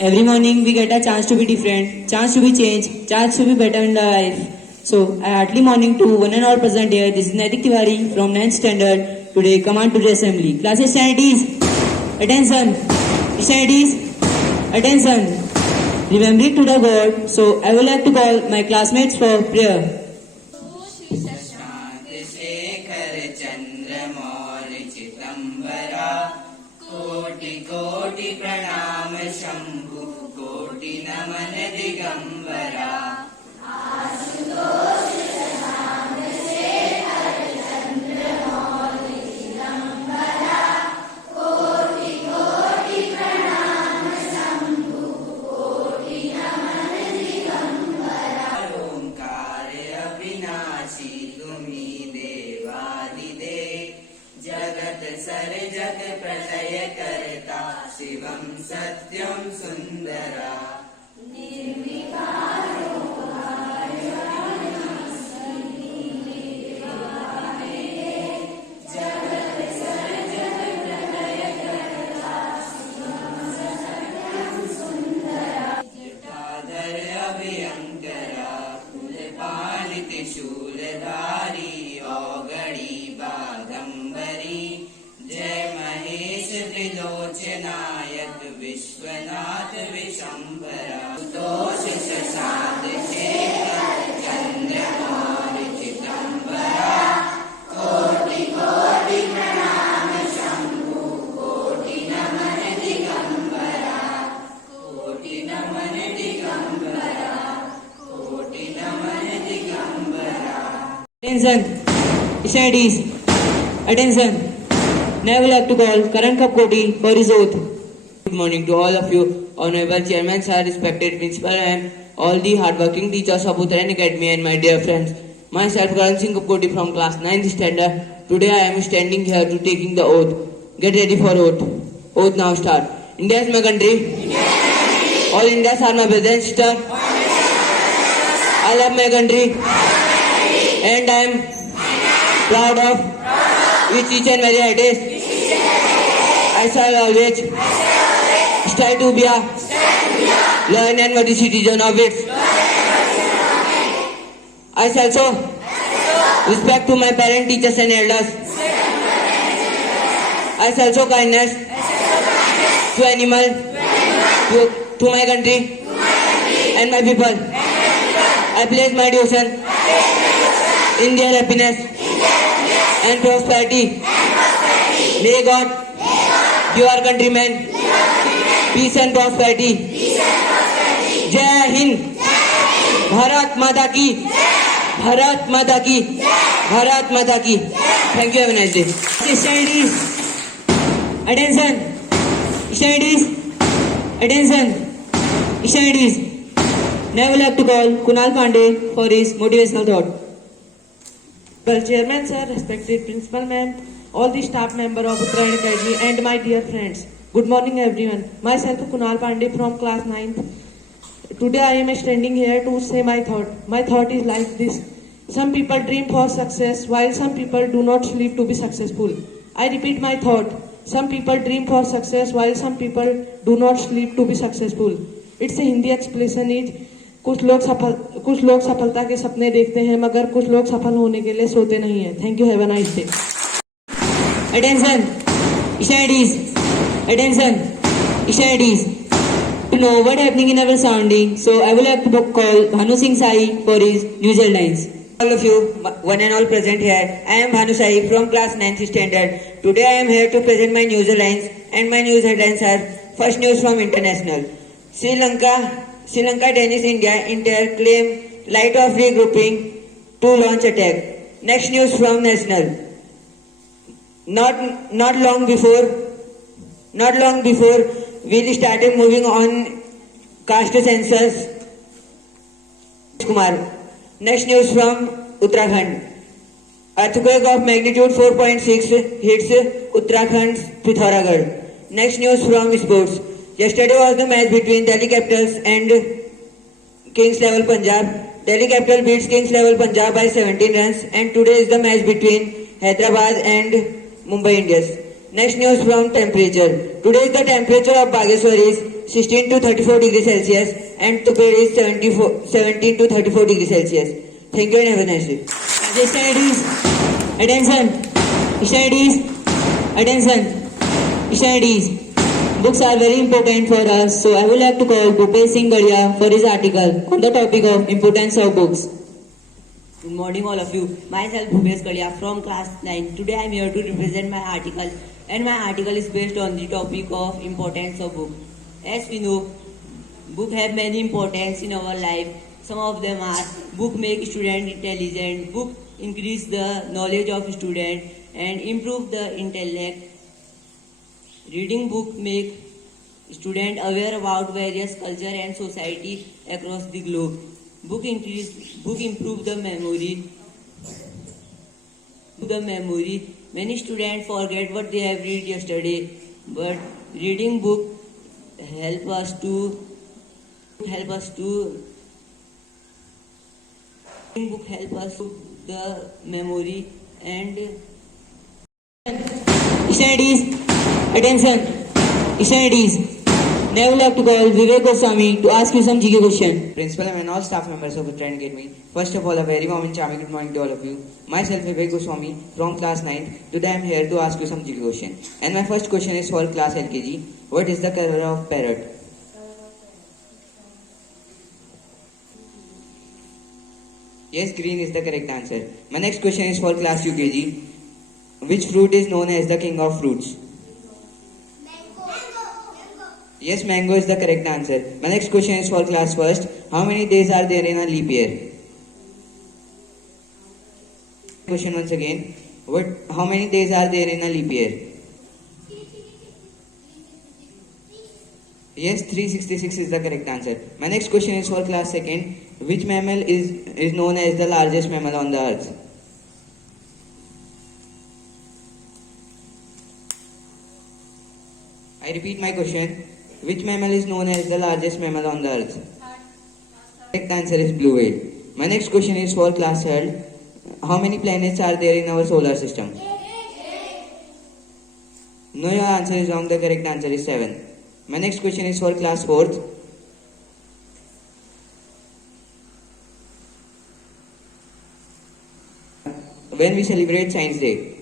Every morning we get a chance to be different, chance to be changed, chance to be better in life. So, a heartily morning to one and all present here. This is Naitik Tiwari from 9th standard. Today, command to the assembly. Classes standards, attention. Standards, attention. Remembering to the God. So, I would like to call my classmates for prayer. Shekhar Chandramouli चिदंबरा कोटि कोटि प्रणाम शंभु कोटि नमन दिगंबरा ओंकार अविनाशी तुमी देवादिदे जगत सर्जक प्रलय करता शिवं सत्यं सुंदरा जटाधर अभयंकरा कुलपालित शूलधारी औगणी बागंबरी जय महेश त्रिलोचनायक विश्वनाथ विशंभरा दोष शशांक शेखर चंद्रमौलि चिदंबरा कोटि कोटि प्रणाम शंभु कोटि नमन दिगंबरा कोटि नमन दिगंबरा कोटि नमन Digambara Attention. Standards, attention. Now I would like to call Karan Kapkoti for his oath. Good morning to all of you, honorable chairman, sir, respected principal, and all the hardworking teachers of Uttarayan Academy and my dear friends. Myself, Karan Singh Kapkoti from class 9th standard. Today I am standing here to taking the oath. Get ready for oath. Oath now start. India is my country. All Indians are my brothers and sisters. I love my country. And I am proud of which each and every it is. I shall always strive to be a learned and worthy citizen of it. I shall also respect to my parents, teachers and elders. I shall show kindness to animal, to my country and my people. I place my devotion in their happiness and prosperity. May God give our countrymen peace and prosperity. Jai Hind. Bharat Mata ki. Bharat Mata ki. Bharat Mata ki. Thank you. Have a nice day. Standards. Attention. Standards. Attention. Standards. Now I would like to call Kunal Pandey for his motivational thought. Well, Chairman Sir, respected Principal Ma'am, all the staff member of Uttarayan Academy and my dear friends. Good morning everyone. Myself Kunal Pandey from class 9th. Today I am standing here to say my thought. My thought is like this. Some people dream for success while some people do not sleep to be successful. I repeat my thought. Some people dream for success while some people do not sleep to be successful. It's a Hindi expression is कुछ लोग सफलता के सपने देखते हैं मगर कुछ लोग सफल होने के लिए सोते नहीं हैं. Thank you. Have a nice day. Attention. Standards. Attention. Standards. To know what happening in our surrounding, so I would like to call Bhanu Singh Sai for his news headlines. All of you, one and all present here. I am Bhanu Sai from class 9th standard. Today I am here to present my news headlines, and my news headlines are: first news from international. Sri Lanka Tennis India Inter claim light of regrouping to launch attack. Next news from national. Not long before we started moving on caste census. Kumar. Next news from Uttarakhand. Earthquake of magnitude 4.6 hits Uttarakhand's Pithoragarh. Next news from sports. Yesterday was the match between Delhi Capitals and Kings Level Punjab. Delhi Capital beats Kings Level Punjab by 17 runs, and today is the match between Hyderabad and Mumbai Indians. Next news from temperature. Today the temperature of Bageshwar is 16 to 34 degrees Celsius and Tupet is 17 to 34 degrees Celsius. Thank you and have a nice day. Studies, attention, studies, attention, studies. Books are very important for us, so I would like to call Bhupesh Singh Gadia for his article on the topic of importance of books. Good morning all of you. Myself Bhupesh Kalia from class 9. Today I am here to represent my article, and my article is based on the topic of importance of book. As we know, book have many importance in our life. Some of them are book make student intelligent, book increase the knowledge of student and improve the intellect. Reading book make student aware about various culture and society across the globe. Book improve the memory. Many students forget what they have read yesterday, but reading book help us to the memory and Studies, attention, studies. Now I would like to call Vivek Goswami to ask you some GK question. Principal and all staff members of Uttarayan Academy. First of all, a very warm and charming good morning to all of you. Myself, Vivek Goswami from class 9. Today I am here to ask you some GK question. And my first question is for class LKG. What is the color of parrot? Yes, green is the correct answer. My next question is for class UKG. Which fruit is known as the king of fruits? Yes, mango is the correct answer. My next question is for class first. How many days are there in a leap year? Question once again. How many days are there in a leap year? Yes, 366 is the correct answer. My next question is for class second. Which mammal is known as the largest mammal on the earth? I repeat my question. Which mammal is known as the largest mammal on the earth? Correct answer is blue whale. My next question is for class third. How many planets are there in our solar system? No, your answer is wrong. The correct answer is 7. My next question is for class fourth. When we celebrate Science Day?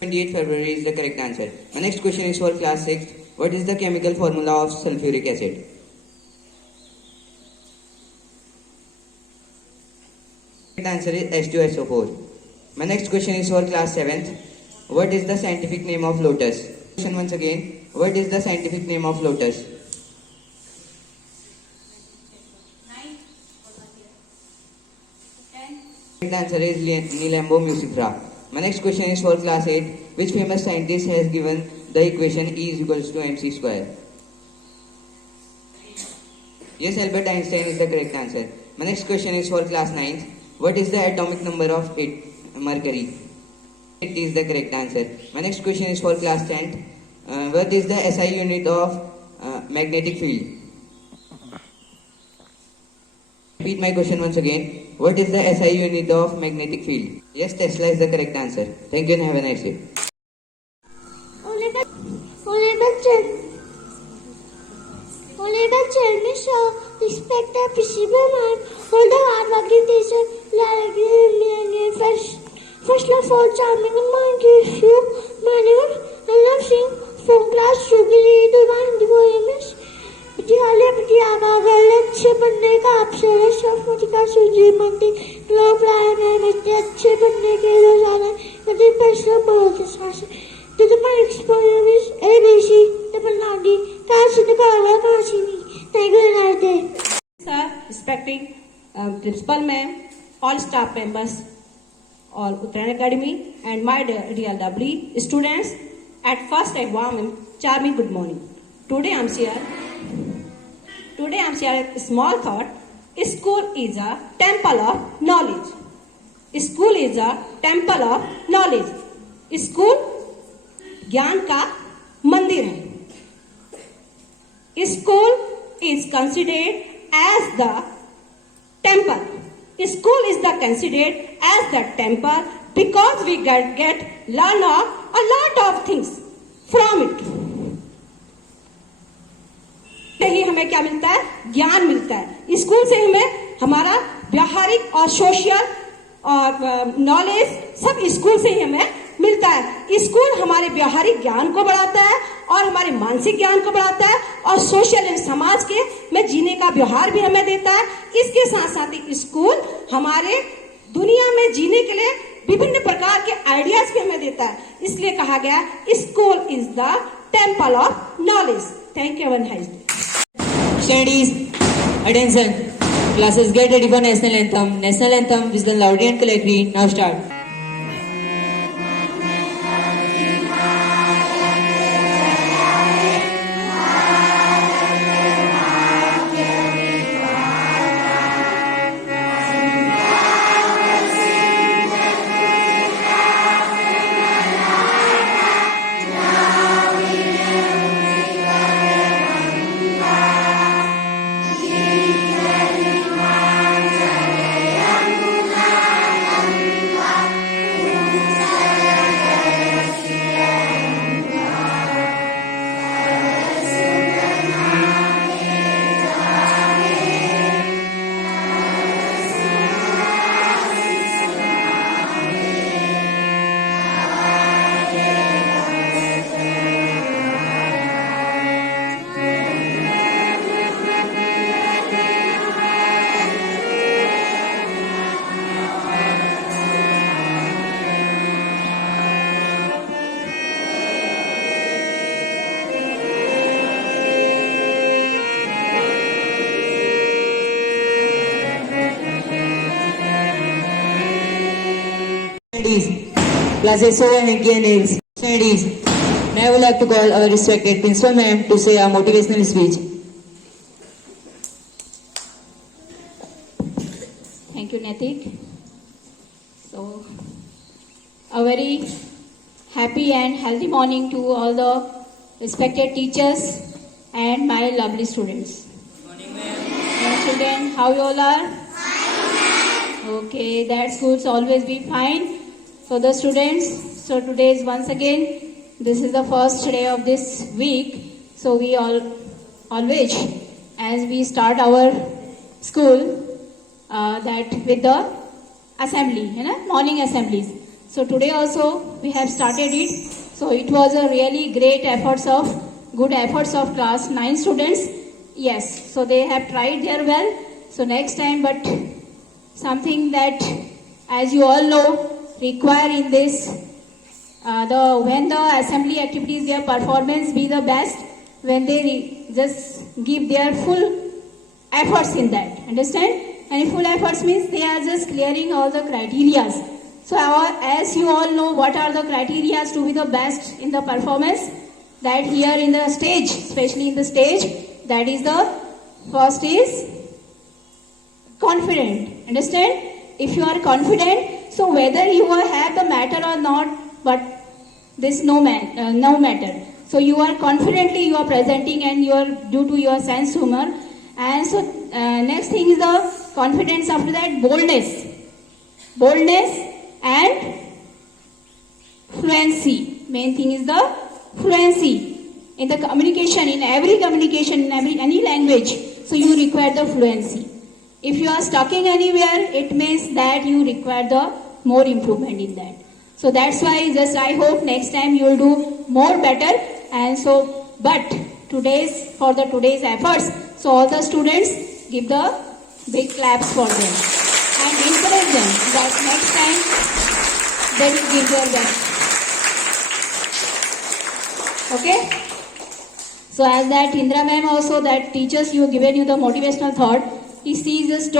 28 February is the correct answer. My next question is for class 6. What is the chemical formula of sulfuric acid? Correct answer is H2SO4. My next question is for class 7th. What is the scientific name of lotus? Question once again. What is the scientific name of lotus? Correct answer is Nilambo musifera. My next question is for class 8. Which famous scientist has given the equation E is equals to mc square? Yes, Albert Einstein is the correct answer. My next question is for class 9th. What is the atomic number of mercury? It is the correct answer. My next question is for class 10th. What is the SI unit of magnetic field? Repeat my question once again. What is the SI unit of magnetic field? Yes, Tesla is the correct answer. Thank you and have a nice day. Honorable Chairman, sir, respected principal ma'am, all the hard-working teachers, first of all, charming among you, my name I love Singh from class 2 के लिए दीवान दिवोएमएस विद्यालय विद्यागा गले अच्छे बनने का अवसर है सफलता का सूझी मंडी ग्लोब लाइन में अच्छे बनने के लिए जाना यदि पैसा बहुत सास तो तुम्हारी एक्सपीरियंस ABC तमिलनाडु काशी निकाला काशी नहीं thank you nice day sir respecting principal ma'am all staff members all Uttarayan Academy and my dear lovely students at first a warm and charming good morning. Today I'm sharing a small thought. School is a temple of knowledge. School is a temple of knowledge. School ज्ञान का मंदिर है. School is considered as the temple. School is the considered as the temple because we get learn a lot of things from it. से ही हमें क्या मिलता है, ज्ञान मिलता है। स्कूल से हमें हमारा व्यावहारिक और सोशल और नॉलेज सब स्कूल से ही हमें मिलता है। स्कूल हमारे व्यावहारिक ज्ञान को बढ़ाता है और हमारे मानसिक ज्ञान को बढ़ाता है और सोशल एंड समाज के में जीने का व्यवहार भी हमें देता है। इसके साथ साथ ही स्कूल हमारे दुनिया में जीने के लिए विभिन्न प्रकार के आइडियाज भी हमें देता है। इसलिए कहा गया school is the temple of knowledge. Thank you. Studies, attention. Classes, get ready for national anthem. National anthem, whistle loudly and clearly. Now start. Studies, classes so and nails. Studies. Now I would like to call our respected principal ma'am to say a motivational speech. Thank you, Natik. So, a very happy and healthy morning to all the respected teachers and my lovely students. Good morning, ma'am. Children, how you all are? Okay, that's good. So always be fine. For the students, so today is once again, this is the first day of this week. So we always, as we start our school, that with the assembly, morning assemblies. So today also we have started it. So it was a really good efforts of class 9 students. Yes, so they have tried their well. So next time, but something that, as you all know, require in this, when the assembly activities, their performance be the best, when they just give their full efforts in that. Understand? And full efforts means they are just clearing all the criterias. So as you all know, what are the criterias to be the best in the performance? That here in the stage, especially in the stage, that is the first is confident. Understand? If you are confident, so whether you have the matter or not, but this no matter. So you are confidently you are presenting and you are due to your sense humor. And so next thing is the confidence. After that, boldness and fluency. Main thing is the fluency in the communication, in every communication, in any language. So you require the fluency. If you are stucking anywhere, it means that you require the more improvement in that. So that's why just I hope next time you will do more better. And so, but for today's efforts, so all the students give the big claps for them and encourage them that next time they will give their best. Okay? So as that Indra ma'am also, that teachers you given you the motivational thought, she just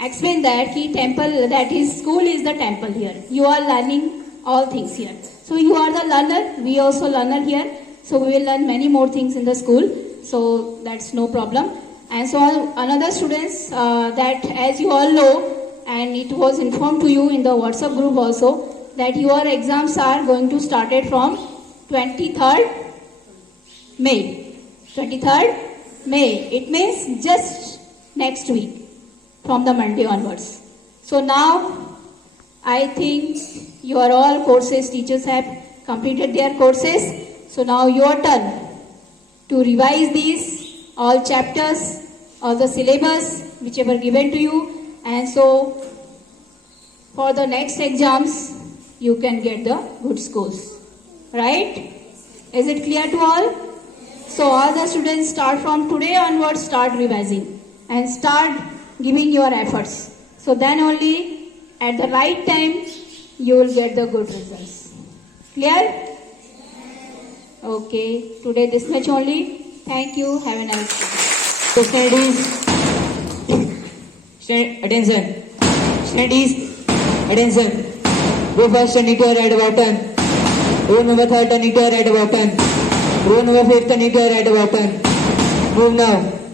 explained that his school is the temple here. You are learning all things here. So you are the learner, we also learner here. So we will learn many more things in the school. So that's no problem. And so another students that as you all know, and it was informed to you in the WhatsApp group also, that your exams are going to start it from 23rd May. 23rd May. It means just next week from the Monday onwards. So now I think your all courses, teachers have completed their courses. So now your turn. to revise these all chapters, all the syllabus whichever given to you, and so for the next exams you can get the good scores. Right? Is it clear to all? So all the students start from today onwards, start revising and start giving your efforts. So then only at the right time you will get the good results. Clear? Okay. Today this much only. Thank you. Have a nice day. Studies. Attention. Studies. Attention. Go first, turn it to your right button. Row number 3, turn it to your right button. Row number 5, turn it to your right button. Move now.